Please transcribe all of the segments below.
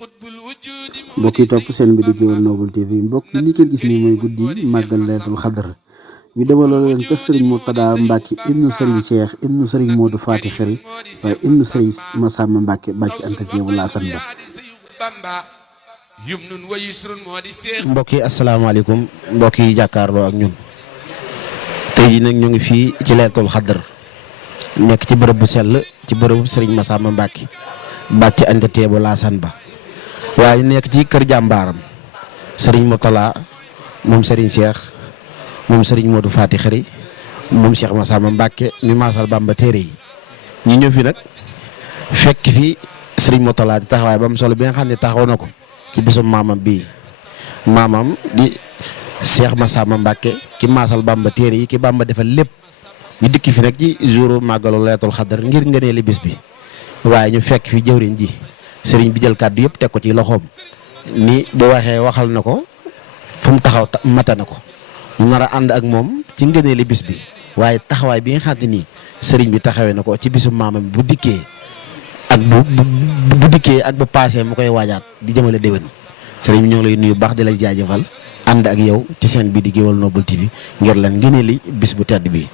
mbokk yi topp seen bi di Gueoul Noble TV mbokk yi li ko gis nii mooy guddi màggal laylatul xadr ñu demaloo leen kër Serigne Mourtada Mbacke ibnu Serigne Cheikh ibnu Serigne Modou Fati Xari waaye ibnu Serigne Massamba Mbacke bàcci anta jeebu laasan ba. mbokk yi asalaamaaleykum mbokk yi jàkkaarloo ak ñun tey jii nag ñu ngi fii ci laylatul xadr nekk ci bërëb bu sell ci bërëbu Serigne Massamba Mbacke bàcci anta jeebu laasan ba. waaye nekk ci kër jàmbaaram Serigne Mourtada moom Serigne Cheikh moom Serigne Modou Fati Xari moom Cheikh Massamba Mbacke mi maasal Bamba téere yi ñu ñëw fi nag fekk fi Serigne Mourtada di taxawaay ba mu solo bi nga xam ne taxaw na ko ci bisum maamam bii maamam di Cheikh Massamba Mbacke ki maasal Bamba téere yi ki Bamba defal lépp ñu dikki fi nag ci jouru màggalu laylatul xadar ngir ngëneeli bis bi waaye ñu fekk fi jëwriñ ji Serigne bi jël kàddu yëpp teg ko ci loxoom ni bu waxee waxal na ko fu mu taxaw mata na ko ñu nar a ànd ak moom ci ngëneeli bis bi waaye taxawaay bi nga xam ne nii Serigne bi taxawee na ko ci bisu maamam bu dikkee ak bu dikkee ak bu paasee mu koy waajaat di jëmale déwén Serigne bi ñoo ngi lay nuyu baax di lay jaajëfal ànd ak yow ci seen bi di Gueoul Noble TV ngir lan ngëneeli bis bu tedd bi.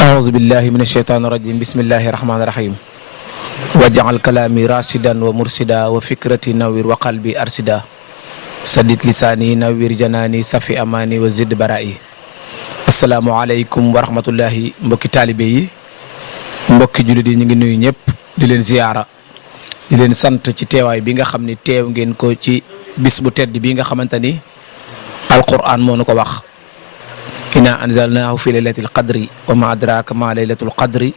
aouzu billahi min asheytaani rajim bismillahi rahmaani rahim. wajaxal kalaami rasidan wa mursida wa fikrati nawir wa qalbi arsida sadit lisaani nawir janaani safi amaani wa zid bara'i. asalaamualeykum wa rahmatullahi mbokki taalibe yi mbokki jullit yi ñu ngi nuyu ñëpp di leen ziyaara di leen sant ci teewaay bi nga xam ni teew ngeen ko ci bis bu tedd bi nga xamante ni alquran moo nu ko wax inna anzalnaahu fi laylatil qadri wa ma adraka ma laylatul qadri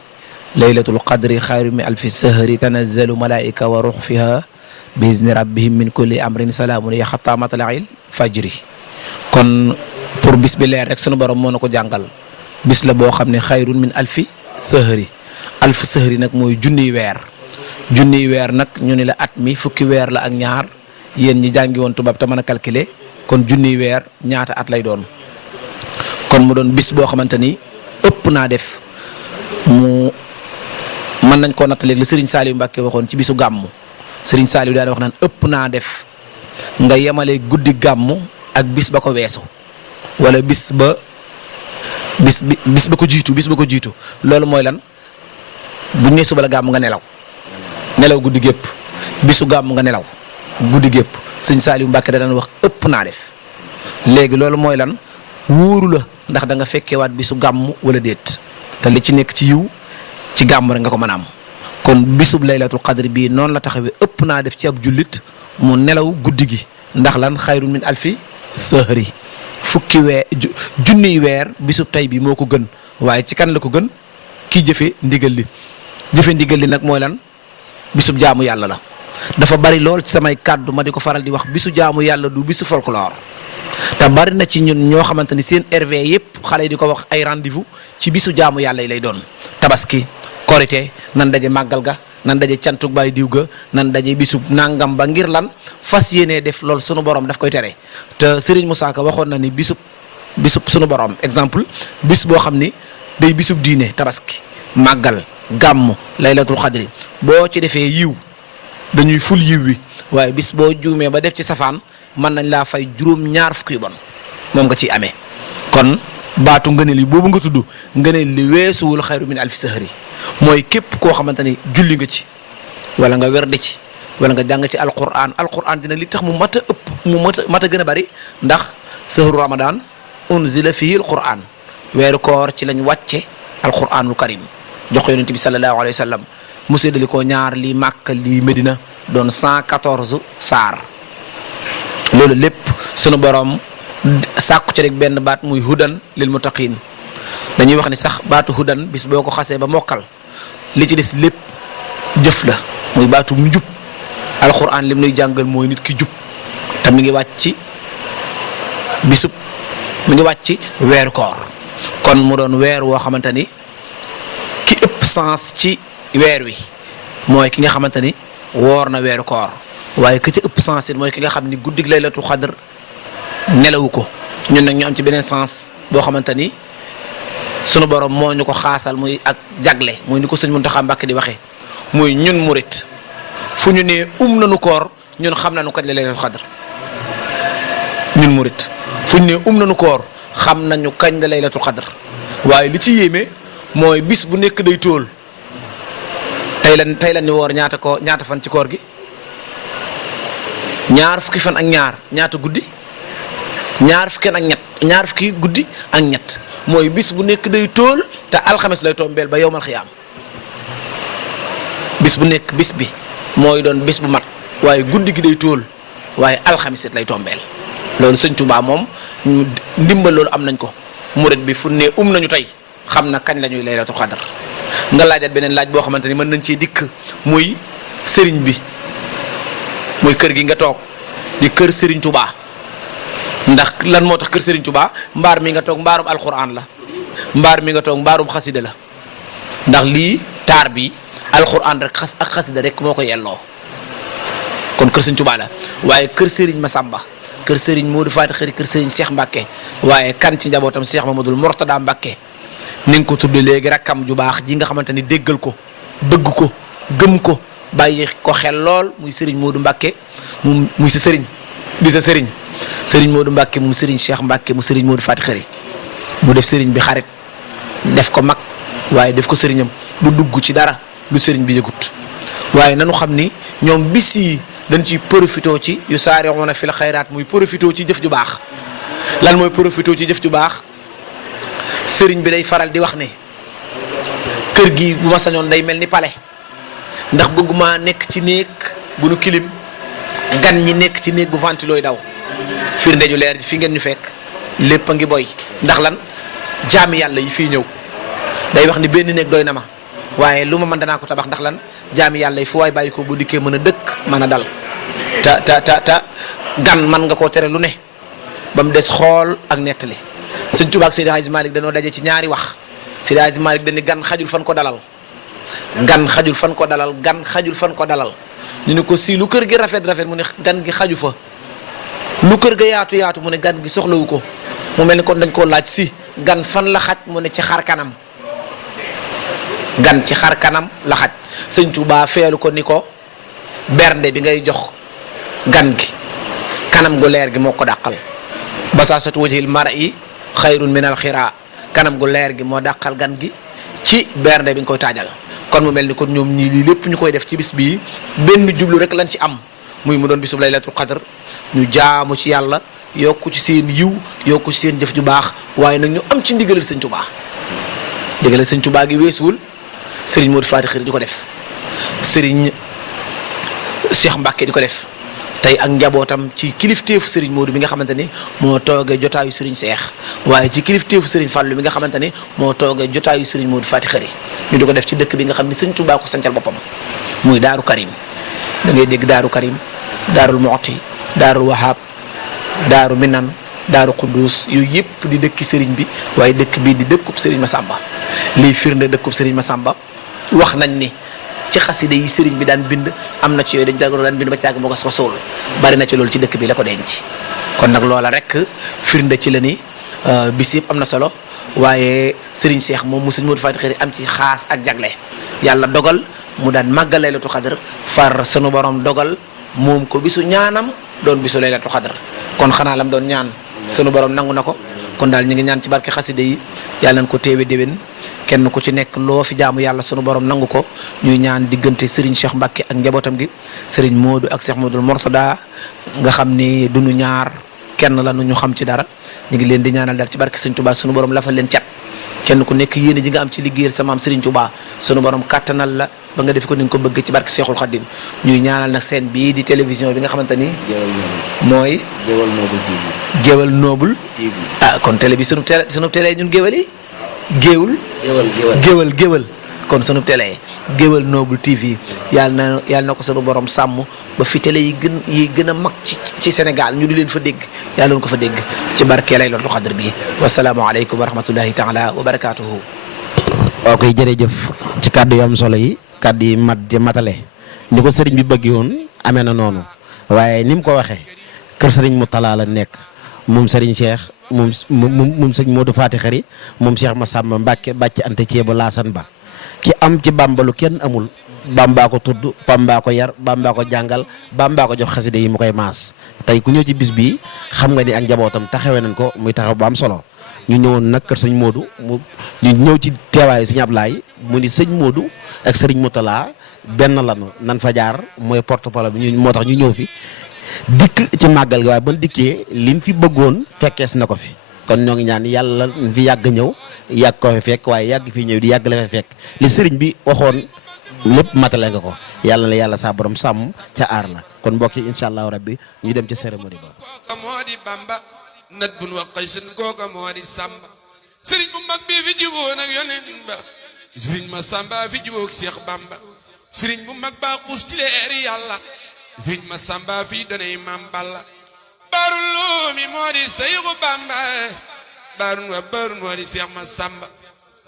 laylatul qadri xayru min alfi sahri tanazzalu malaika wa ruux fiha bi izni rabbihim min kulli amrin salaamun hiya hatta matla'il fajri. kon pour bis bi leer rek sunu borom moo na ko jàngal bis la boo xam ne xayrun min alfi sahri nag mooy junniy weer nag ñu ne la at mi fukki weer la ak ñaar yéen ñi jàngi woon tubaab te mën a calculer kon junniy weer ñaata at lay doon kon mu doon bis boo xamante ni ëpp naa def mu. mën nañ koo nattaleeg la Serigne Saliou Mbacke waxoon ci bisu gàmmu Serigne Saliou daal di wax naan ëpp naa def nga yemale guddi gàmmu ak bis ba ko weesu wala bis ba ko jiitu loolu mooy lan bu ñu nee suba la gàmmu nga nelaw guddi gépp bisu gàmmu nga nelaw guddi gépp Serigne Saliou Mbacke da daan wax ëpp naa def léegi loolu mooy lan wóoru la ndax da nga fekkeewaat bisu gàmmu wala déet te li ci nekk ci yiw ci gàmm rek nga ko mën a am kon bisub laylatul qadr bii noonu la taxawee ëpp naa def ci ab jullit mu nelaw guddi gi ndax lan xayrun min alfi sahri fukki junniy weer bisub tey bi moo ko gën waaye ci kan la ko gën kii jëfe ndigal li nag mooy lan bisub jaamu yàlla la dafa bari lool ci samay kàddu ma di ko faral di wax bisu jaamu yàlla du bisu folklore te bari na ci ñun ñoo xamante ni seen RV yëpp xale yi di ko wax ay rendez-vous ci bisu jaamu yàlla yi lay doon tabaski korité nan daje màggal ga nan daje cantuk baay diw ga nan daje bisub nangam ba ngir lan fas yéenee def loolu sunu borom daf koy tere te Serigne Moussa Ka waxoon na ni bisub sunu borom exemple bis boo xam ni day bisub diine tabaski màggal gàmm laylatul xadri boo ci defee yiw dañuy ful yiw wi waaye bis boo juumee ba def ci safaan mën nañ laa fay juróom-ñaar fukki bon moom nga ciy amee kon baatu ngëneel yi boobu nga tudd ngëneel li weesuwul xayru min alfi sahri mooy képp koo xamante ni julli nga ci wala nga werde ci wala nga jàng ci alquran dina li tax mu mat a gën a bari ndax sahru ramadan unzila fihi alquran weeru koor ci lañ wàcce alquranul karim jox ko yonent bi sallallahu alayhi wa sallam mu séddali ko ñaar lii Màkka lii Medina doon 114 saar loolu lépp sunu borom sàkku ci rek benn baat muy hudan lil muttaqin dañuy wax ni sax baatu hudan bis boo ko xasee ba mokkal li ci des lépp jëf la muy baatu njub alxuraan lim nuy jàngal mooy nit ki jub te mi ngi wàcc ci weeru koor kon mu doon weer woo xamante ni ki ëpp sens ci weer wi mooy ki nga xamante ni woor na weeru koor waaye ki ci ëpp sens it mooy ki nga xam ni guddig laylatul xadr nelawu ko ñun nag ñu am ci beneen sens boo xamante ni sunu borom moo ñu ko xaasal muy ak jagle muy ni ko sëñ Muntaxa Mbàkke di waxee muy ñun murit fu ñu nee nañu koor ñun xam nañu kañ la laylatul xadr ñun murit fu ñu nee nañu koor xam nañu kañ la laylatul xadr waaye li ci yéeme mooy bis bu nekk day tóol tey la ni woor ñaata fan ci koor gi ñaar fukki fan ak ñaata guddi ñaar fukki guddi ak ñett mooy bis bu nekk day tóol te alxames lay tombeel ba yowmal xiyaam bis bu nekk bis bi mooy doon bis bu mat waaye guddi gi day tóol waaye alxames it lay tombeel loolu sëñ Tuubaa moom ndimbal loolu am nañ ko murit bi fu ne nañu tey xam na kañ la ñuy laylatul xadar nga laajat beneen laaj boo xamante ni mën nañ cee dikk muy sëriñ bi muy kër gi nga toog di kër sëriñ Tuubaa ndax lan moo tax kër sëriñ Tuubaa mbaar mi nga toog mbaarum alxuraan la mbaar mi nga toog mbaarum xasida la ndax lii taar bi alxuraan rek ak xasida rek moo ko yelloo kon kër sëriñ Tuubaa la waaye kër sëriñ Masamba kër sëriñ Modou Faty Khary kër sëriñ Cheikh Mbacke waaye kan ci njabootam Cheikh Mamadou Mourtada Mbacke ni nga ko tudde léegi rakkam ju baax ji nga xamante ni déggal ko bëgg ko gëm ko bàyyi ko xel lool muy sëriñ Modou Mbacke muy sa sëriñ di sa sëriñ sëriñ Modou Mbacke mu sëriñ Cheikh Mbacke mu sëriñ Modou Faty Khary mu def sëriñ bi xarit def ko mag waaye def ko sëriñam du dugg ci dara lu sëriñ bi yëgut waaye nanu xam ni ñoom bis yi dañ ciy profité ci yu saari'uuna fil xayraat muy profité ci jëf ju baax lan mooy profité ci jëf ju baax sëriñ bi day faral di wax ne kër gi bu ma sañoon day mel ni pale ndax bëgguma nekk ci néeg bu nu kilim gan ñi nekk ci néeg bu ventilooy daw firnde ju leer fi ngeen ñu fekk lépp a ngi boy ndax lan jaami yàlla yi fii ñëw day wax ni benn néeg doy na ma waaye lu ma mën danaa ko tabax ndax lan jaami yàlla yi fu waay bàyyi ko bu dikkee mën a dëkk mën a dal ta gan man nga koo tere lu ne ba mu des xool ak nettali sëñ Tuubaa ak Seydi Hadji Malick dañoo daje ci ñaari wax Seydi Hadji Malick dañu gan xajul fan ko dalal gan xajul fan ko dalal gan xajul fan ko dalal ñu ne ko si lu kër gi rafet mu ne gan gi xaju fa lu kër ga yaatu mu ne gan gi soxlawu ko mu mel ni kon dañ koo laaj si gan fan la xaj mu ne ci xar kanam gan ci xar kanam la xaj sëñ Tuubaa feelu ko ni ko bernde bi ngay jox gan gi kanam gu leer gi moo ko dàqal basaasatu wajhil mar'i xayrun min al xiraa kanam gu leer gi moo dàqal gan gi ci bernde bi nga koy taajal kon mu mel ni kon ñoom ñii lii lépp ñu koy def ci bis bii benn jublu rek lañ ci am muy mu doon bisub laylatul qadr ñu jaamu ci yàlla yokku ci seen yiw yokku ci seen jëf ju baax waaye nag ñu am ci ndigalal sëñ Tuubaa ndigalal sëñ Tuubaa gi weesuwul sëriñ Modou Faty Khary di ko def sëriñ Cheikh Mbacke di ko def tey ak njabootam ci kilifteefu sëriñ Modou bi nga xamante ni moo toogee jotaayu sëriñ Cheikh waaye ci kilifteefu sëriñ Fallou bi nga xamante ni moo toogee jotaayu sëriñ Modou Faty Khary ñu di ko def ci dëkk bi nga xam ni sëñ Tuubaa ko sancal boppam muy Daaru Karim da ngay dégg Daaru Karim Daarul Muxti Daarul Wahab Daaru Minan Daaru Quddus yooyu yëpp di dëkki sëriñ bi waaye dëkk bii di dëkkub sëriñ Massamba liy firnde dëkkub sëriñ Massamba wax nañ ni ci xaside yi sëriñ bi daan bind am na ci yooyu dañu daan bind ba ci àgg moo ko suul bari na ci loolu ci dëkk bi la ko denc kon nag loola rek firnde ci la ni bis yëpp am na solo waaye sëriñ Cheikh moom mu sëriñ Modou Faty Khary am ci xaas ak jagle yàlla dogal mu daan màggal laylatul xadr far sunu borom dogal moom ko bisu ñaanam doon bisu laylatul xadr kon xanaa lam doon ñaan sunu borom nangu na ko kon daal ñu ngi ñaan ci barke xaside yi yàlla nañ ko téewe déwén kenn ku ci nekk loo fi jaamu yàlla sunu borom nangu ko ñuy ñaan diggante Serigne Cheikh Mbacke ak njabootam gi Serigne Modou ak Cheikh Modou Mourtada nga xam ni duñu ñaar kenn la nu ñu xam ci dara ñu ngi leen di ñaanal daal ci barke Serigne Touba sunu borom lafal leen cat kenn ku nekk yéene ji nga am ci liggéeyal sa maam Serigne Touba sunu borom kattanal la ba nga def ko ni nga ko bëgg ci barke Cheikhul Khadim ñuy ñaanal nag seen bii di télévision bi nga xamante ni mooy Géwal Noble TV ah kon télé bi sunu télé ñun géwal yi géwal kon sunu télé Géwal Noble TV yàlla na ko sunu borom sàmm ba fi télé yi gën a mag ci Sénégal ñu di leen fa dégg yàlla doon ko fa dégg ci barke laylatul xadr bi wasalaamualeykum wa rahmatullahi taala wa barakaatuhu. waaw koy jërëjëf ci kàddu yu am solo yi kàddu yi matale ni ko sëriñ bi bëgg woon amee na noonu waaye ni mu ko waxee kër sëriñ Mourtada la nekk moom sëriñ Cheikh moom sëriñ Modou Faty Khary moom Cheikh Massamba Mbacke bàcc ante ceeba laasan ba ki am ci bàmbalu kenn amul Bamba ko tudd Bamba ko yar Bamba ko jàngal Bamba ko jox xaside yi mu koy maas tey ku ñëw ci bis bii xam nga ni ak njabootam taxawee nañ ko muy taxaw bu am solo ñu ñëwoon nag kër sëñ Modou ñu ñëw ci teewaayu sëñ Ablaye mu ni sëñ Modou ak sëriñ Moutala benn lanu nan fa jaar mooy porte-parole bi moo tax ñu ñëw fi dikk ci màggal gi waaye ban dikkee liñ fi bëggoon fekkees na ko fi kon ñoo ngi ñaan yàlla fi yàgg ñëw yàgg ko fi fekk waaye yàgg fi ñëw di yàgg la fa fekk li sëriñ bi waxoon lépp matale nga ko yàlla na yàlla saa borom sàmm ca aar la kon mbokk yi incha allahu rabbi ñu dem ci cérémonie ba. kooka moo di Bamba nat bun wa qaysin kooka moo di Samba sëriñ bu mag bi fi jubóo nag yoneen ba sëriñ ma Samba fi jubóog Seex Bamba sëriñ bu mag baa xuus ci leeri yàlla sëriñ ma Samba fi donay Maam Balla baarul loomi moo di Seexu Bamba baarun wa baarun moo di Seex ma Samba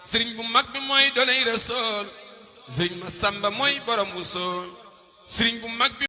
sëriñ bu mag bi mooy donay Rasuul sëriñ ma Samba mooy borom wu sool sëriñ bu mag bi